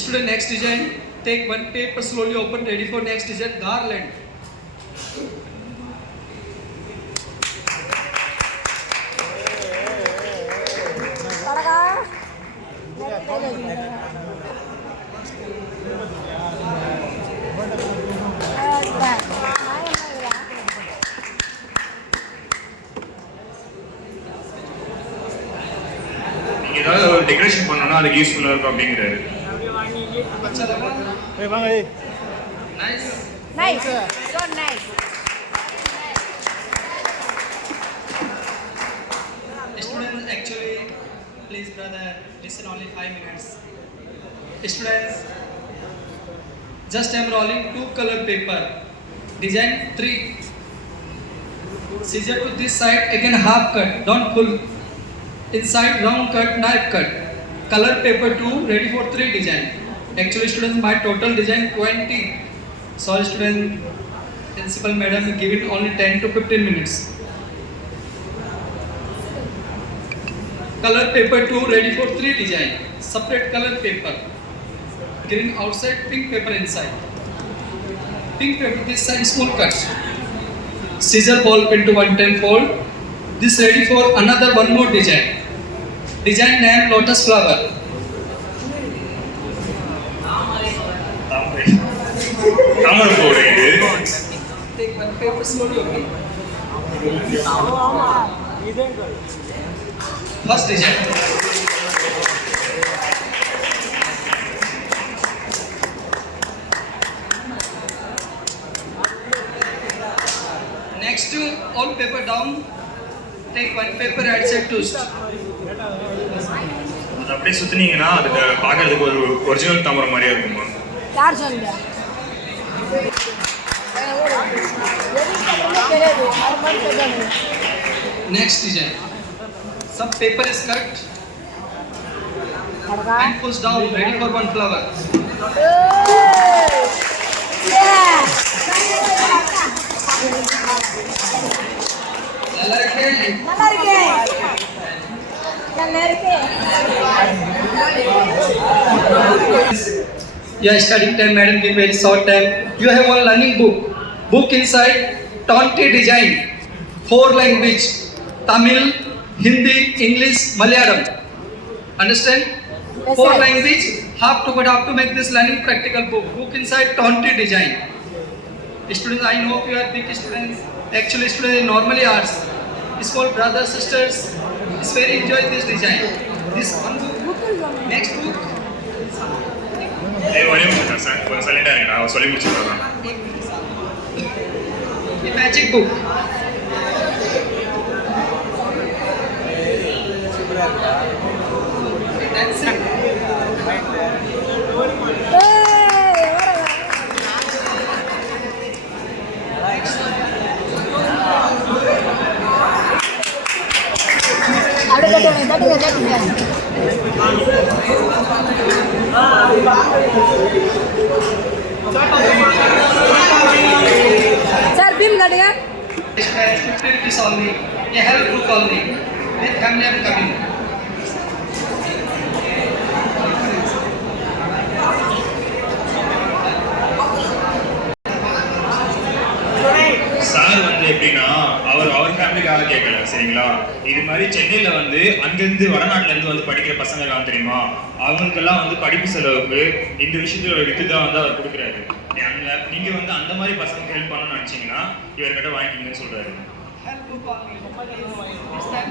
Student, next design. Take one paper, slowly open, ready for next design. Garland. ஏதாவது ஒரு டெக்கரேஷன் பண்ணனும்னா அதுக்கு யூஸ்ஃபுல்லா இருக்கும் அப்படிங்கிறாரு. ஏய் வாங்க ஏய். Nice. Nice. So nice. Students, actually, please brother, listen only 5 minutes. Students, just I am rolling 2 color paper. Design 3. Scissor to this side, again half cut, don't pull. Inside round cut, knife cut. Color paper 2, ready for 3 design. Actually students, my total design 20. Sorry student, principal madam give it only 10 to 15 minutes. Color paper 2, ready for 3 design. Separate color paper. Green outside, pink paper inside. Pink paper this side, small cut. Scissor ball pin to 110 fold. This ready for another one more design. Design name lotus flower. தாமரை போடு இது. Take one paper slowly open. First design. Next to all paper down. Take one paper right side twist. அது அப்படியே சுத்துனீங்கன்னா அதுக்கு பார்க்கிறதுக்கு ஒரு ஒரிஜினல் தாமரை மாதிரியா இருக்குமா? யார் சொன்னீங்க? Next design. Some paper is cut and pushed down, ready for one flower. Yeah, studying time, madam, give very short time. You have one learning book. Book inside 20 design, 4 language: Tamil, Hindi, English, Malayalam. Understand? Yes, 4 sir. language. Have to make this learning practical book. Book inside 20 design. Students, I know you are big students. Actually, students in normally arts. Small brothers, sisters, is very enjoy this design. This one book. Next book. ஒரே நிமிஷம் சார், கொஞ்சம் சைலண்டா இருங்க, நான் சொல்லி முடிச்சிடுறேன். A magic book. That's it. Sir, beam कटेगा? 50 rupees only. A help book only. With family and coming. Sir வந்து எப்படின்னா அவர் ஃபேமிலிக்காக கேட்கல, சரிங்களா? இது மாதிரி சென்னையில வந்து அங்கிருந்து வடநாட்டுல இருந்து வந்து படிக்கிற பசங்க எல்லாம் தெரியுமா, அவங்களுக்கெல்லாம் வந்து படிப்பு செலவுக்கு இந்த விஷயத்துல வித்து தான் வந்து அவர் கொடுக்குறாரு. நீங்க வந்து அந்த மாதிரி பசங்க ஹெல்ப் பண்ணணும்னு நினைச்சீங்கன்னா இவர்கிட்ட வாங்கிக்கிங்கன்னு சொல்றாரு. Help book only. This time